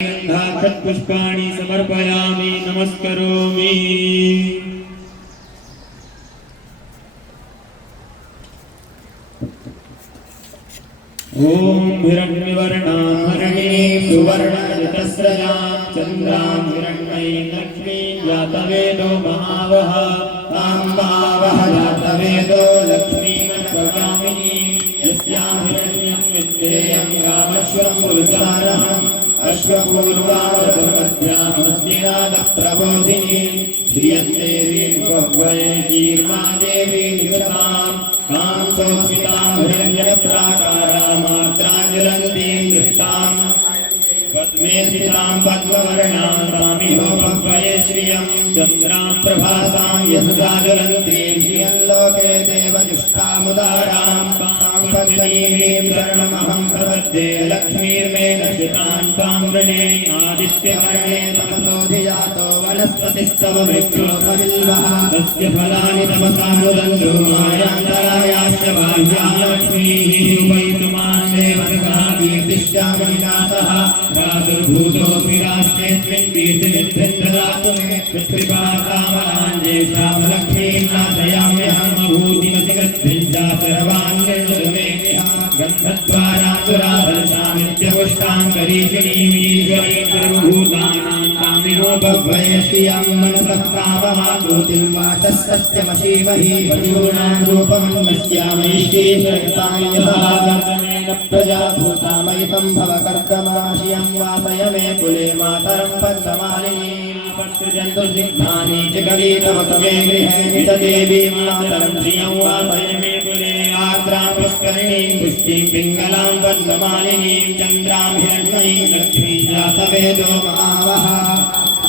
पुष्पाणि समर्पयामि नमस्करोमि। ओम हिरण्यवर्णां हरिणीं सुवर्णरजतस्रजां चन्द्रां हिरण्मयीं लक्ष्मीं जातवेदो महावः तां महावः जातवेदो लक्ष्मीमनुपगामिनीं यस्यां हिरण्यं विद्येयं कामश्वं पुरुषारहम् अश्वपूर्वावधमध्यामस्तिनादप्रबोधिनीं श्रियन्देवीं भगवतीर्मादेवीं निगतां कां सोऽस्मितां हिरण्यप्राकारामात्राज्वलन्तीं दृष्टां पद्मे स्थितां पद्मवर्णां तामिहो भगवये श्रियं चन्द्रां प्रभासां यशसा ज्वलन्तीं श्रियं लोके देवजुष्टामुदारां तां पद्मनीं शरणमहं प्रपद्ये लक्ष्मीर्मे नश्यतां तां वृणे आदित्यवर्णे तमसोऽधिजातो वनस्पतिस्तव वृक्षोपविल्वः तस्य फलानि तमसानुदन्तो मायान्तरायाश्च बाह्या लक्ष्मीः उपैतुमान् देवसखा कीर्तिश्चामणिनाथः प्रादुर्भूतोऽस्मि राष्ट्रेऽस्मिन् कीर्तिनित्यं ददातु मे पृथ्वीपासामलाञ्जेषां लक्ष्मीं नाशयाम्यहं भूतिमसि गद्भिं च सर्वान् निर्मृतु मे गन्धद्वारान्तुराधर्षामित्यपुष्टां करीषिणीमीश्वरीं सर्वभूतानां तामिहो भगवये श्रियं मनसः प्रावमातुतिं वाचः सत्यमशीमहि पशूनां रूपमन्वस्यामैश्रीशरतां यथा प्रजाभूतामयि सम्भव कर्दमाशियं वासय मे कुले मातरं पद्ममालिनीं पश्यन्तु सिद्धानि च कलितमसमे गृहे नितदेवीं मातरं श्रियं वासय मे कुले आर्द्रां पुष्करिणीं पुष्टिं पिङ्गलां पद्ममालिनीं चन्द्रां हिरण्मयीं लक्ष्मीं जातवेदो महावः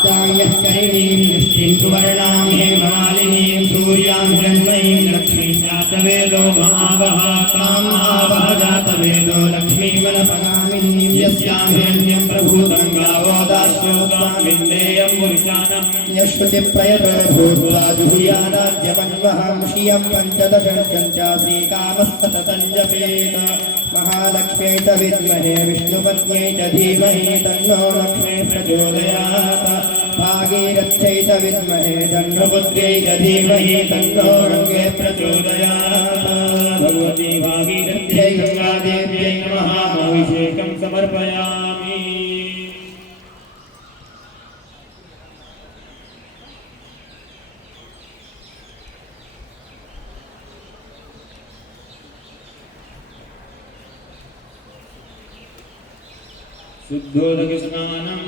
दायकरिणीं निष्ठिं सुवर्णां हेममालिनीं सूर्यां हिरण्मयीं लक्ष्मीं जातवेदो महावः तां महावः जातवेदो लक्ष्मीमनपगामिनीं यस्यां हिरण्यं प्रभूतं गावो दास्यो स्वामिन्देयं पुरुषाणं यश्रुतिप्रयतो भूत्वा जुहुयादाद्यमन्वहं श्रियं पञ्चदशञ्चासी कामः सततं जपेत महालक्ष्म्यै च विद्महे विष्णुपत्न्यै च धीमहि तन्नो लक्ष्मीः प्रचोदयात् भागीरथ्यै च विद्महे तन्नपुत्र्यै च धीमहि तन्नो गङ्गे प्रचोदयात् भगवती भागीरथ्यै गङ्गादेव्यै नमः अभिषेकं समर्पयामि। शुद्धोदकस्नानम्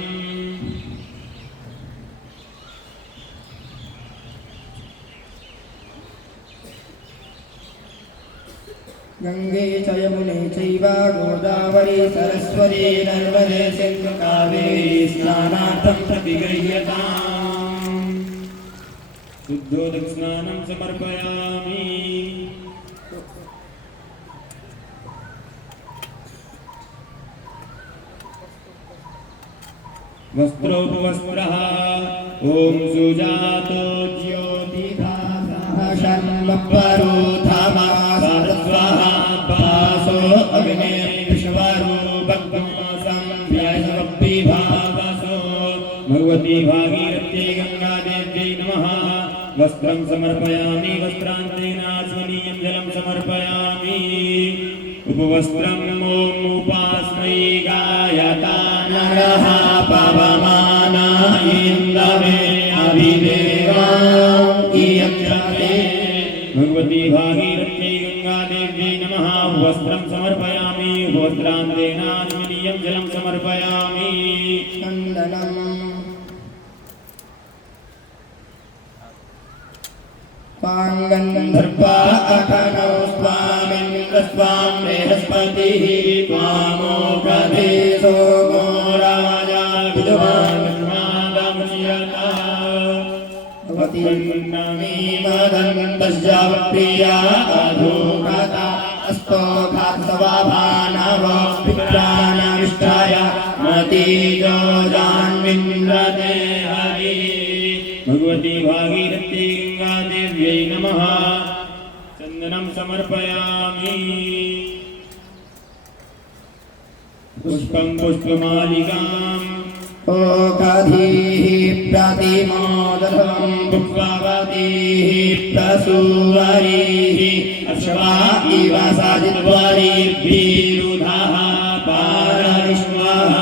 गंगे च यमुने चैव गोदावरी सरस्वती नर्मदे सिन्धु कावेरी स्नानार्थं प्रतिगृह्यताम्। शुद्धोदकस्नानं समर्पयामि। वस्त्रोपवस्त्रः ॐ सुजातो ज्योतिभासः षण्मपरोधामः सरस्वः भासो अग्ने विश्वरूपग्मासं व्यासवप्पिभावसो भगवती भागीरथ्यै गङ्गादेव्यै नमः। वस्त्रं समर्पयामि वस्त्रान्तेनास्मनीयं जलं समर्पयामि। उपवस्त्रम् ॐ उपास्मै गायता नरः पवमाना इन्दवे अभिदेवा इयक्षते भगवती भागीरथ्यै गङ्गादेव्यै नमः। वस्त्रं समर्पयामि वस्त्रान्तेनास्मनीयं जलं समर्पयामि। चन्दनम् पाङ्गन्धर्वा अखनौ स्वामिन्द्रस्वां बृहस्पतिः त्वामोपदेशो गो राजा विद्वान्मादमुच्यता भवतीर्नमी मदन्तस्य प्रिया अधोगता अस्तो भासवाभानव विप्राणाविष्टाय मतीजो जान्विन्द्रते हरि। भगवती भागीरथ्यै गङ्गादेव्यै नमः। चन्दनं समर्पयामि। पुष्पं पुष्पमालिकां पुष्पवतीः प्रसूवरीः अश्वा इव साजिद्वारीभिरुधाः पारविश्वाः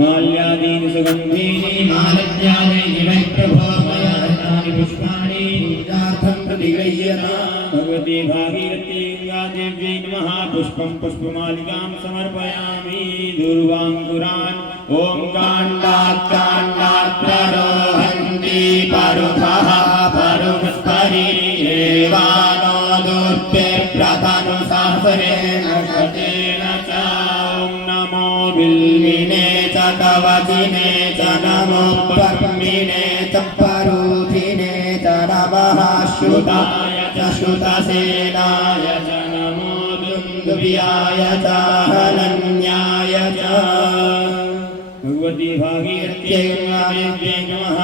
माल्यादीनि सुगन्धीनि मालज्ञादीनि वै प्रभो मया रत्नानि पुष्पाणि पूजार्थं प्रतिगृह्यता भगवती भागीरथी गङ्गादेव्यै नमः पुष्पं पुष्पमालिकां समर्पयामि दूर्वाङ्कुरान् ॐ काण्डात् काण्डात् प्ररोहन्ति परुथः परुपुष्परिरेवानो दुर्भिर्प्रथनुसहस्रेण शतेन च ॐ नमो बिल्विने च कवचिने च नमो ब्रह्मिणे च परुथिने च नमः श्रुताय च श्रुतसेनाय च नमो दुन्दुभ्याय च हनन्याय च भगवती भागीरथ्यै गङ्गादेव्यै नमः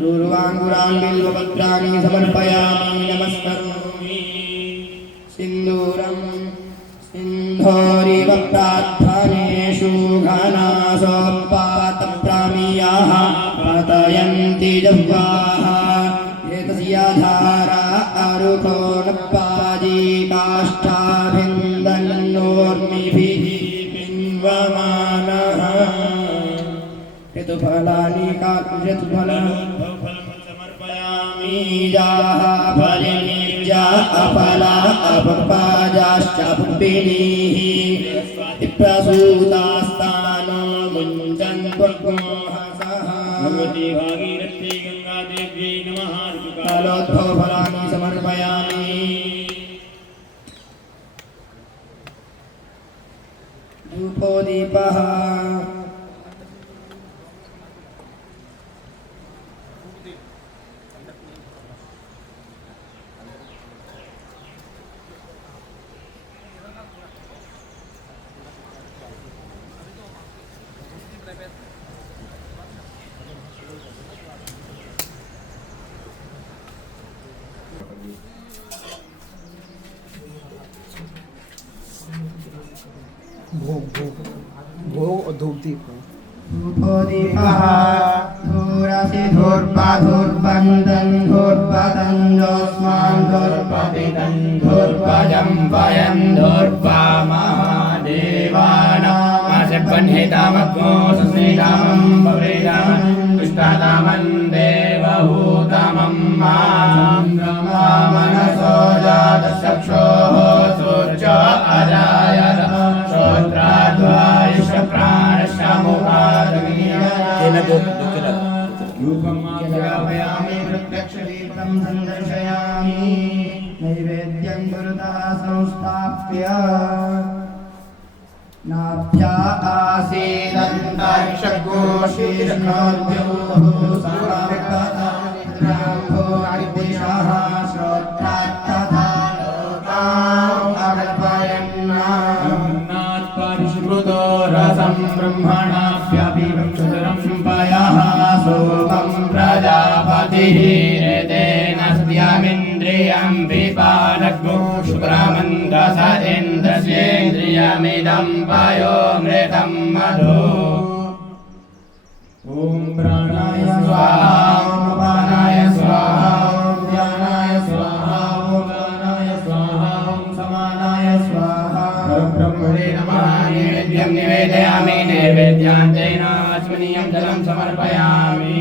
दूर्वाङ्कुरान् बिल्वपत्राणि समर्पयामि नमस्करोमि सिन्दूरं सिन्धोरिव प्रार्थनेषु घनासोत्पातप्रामियाः पातयन्ति जह्वाः एतस्या धारा अरुको नप्पाजी काष्ठाभिन्दन्नोर्मिभिः पिन्वमानः ऋतुफलानि ऋतुफलं समर्पयामि जाः फलिनीर्जा अपला अपपाजाश्च पुष्पिणीः प्रसूतास्तानो मुञ्चन्त्वग्मोहसः भगवती भागीरथी गङ्गादेव्यै नमः कालोद्भवफलानि समर्पयामि धूपोदीपः भोग और धूप दीप धूपोदीपः धूरसि धूर्पधूर्बन्धन् धूर्पदञ्जोऽस्मान् धूर्पतितं धूर्पजं वयं धूर्पामहादेवानामशबन्हितामग्नो सुस्मितामं पवेदामं पुष्टातामन् देवहूतमं मनसो जातचक्षोः सूर्य अजायत श्रोत्राद्वायुष प्राणश्चामुपादमीयामि प्रत्यक्षदीपं सन्दर्शयामि नैवेद्यं गुरुतः संस्थाप्य नाभ्या आसीदन्तरिक्षगोशीर्षोद्योः समाविक्ततानिद्राम्भो अग्निशः श्रोत्रात्तथा लोकाम् अकल्पयन्नात् परिष्कृतो रसं ब्रह्मणाभ्यभिवक्षुरं पयः सोमं प्रजापतिः एतेन सत्यमिन्द्रियं विपालग्नो शुक्रामन्दसेन्द्रस्येन्द्रियमिदं पयोमृतं मधु ॐ प्राणाय स्वाहा ॐ अपानाय स्वाहा ॐ ध्यानाय स्वाहा ॐ गानाय स्वाहा ॐ समानाय स्वाहा परब्रह्मणे नमः नैवेद्यं निवेदयामि नैवेद्यान्तेन आचमनीयं जलं समर्पयामि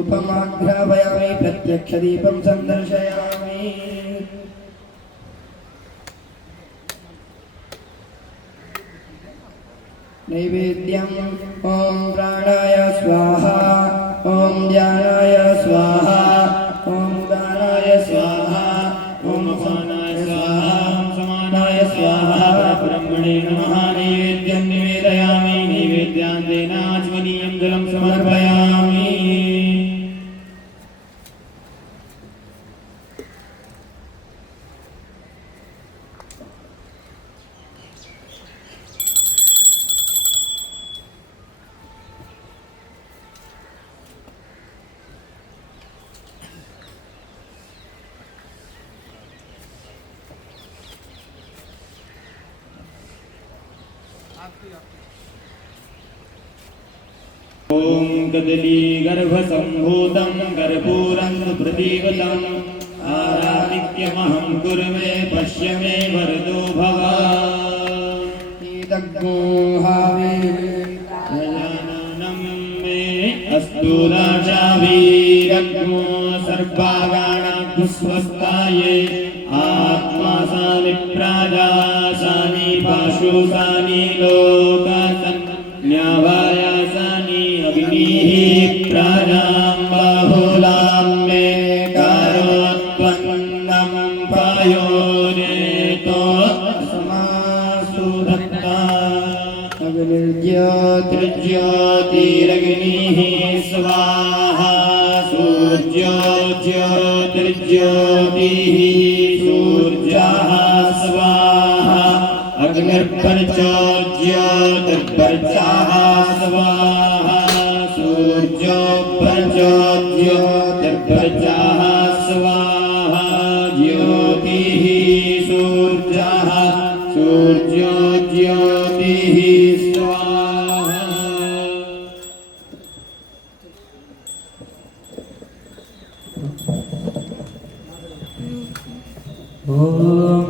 धूपमाघ्रापयामि प्रत्यक्षदीपं सन्दर्शयामि नैवेद्यं ॐ प्राणाय स्वाहा ॐ ध्यानाय स्वाहा ॐ गानाय स्वाहा ॐ अपानाय स्वाहा ॐ समानाय स्वाहा ब्रह्मणे नमः नैवेद्यं निवेदयामि नैवेद्यान्तेन आचमनीयं जलं समर्पयामि ओम कदली गर्भसंभूतं कर्पूरं प्रदीपतम् आराधिक्यमहं कुर्वे पश्य मे वरदो भव गजाननं मे अस्तु राजावीरग्नो सर्वागाणां स्वस्ताये आत्मा सानि प्राजासानि पाशुसानि लोकासन् न्यावायासानि अग्निः प्राजां बाहुलां मे कारोत्पन्नं पायोनेतो समासु धत्ता अग्निर्ज्योतिर्ज्योतिरग्निः स्वाहा सूर्यो ज्योतिर्ज्योतिः सूर्यः स्वाहा अग्निर्पर्चो ज्योतिर्पर्चः स्वाहा सूर्यो पर्चो ज्योतिर्पर्चः स्वाहा ज्योतिः सूर्यः सूर्यो ज्योतिः स्वाहा ओम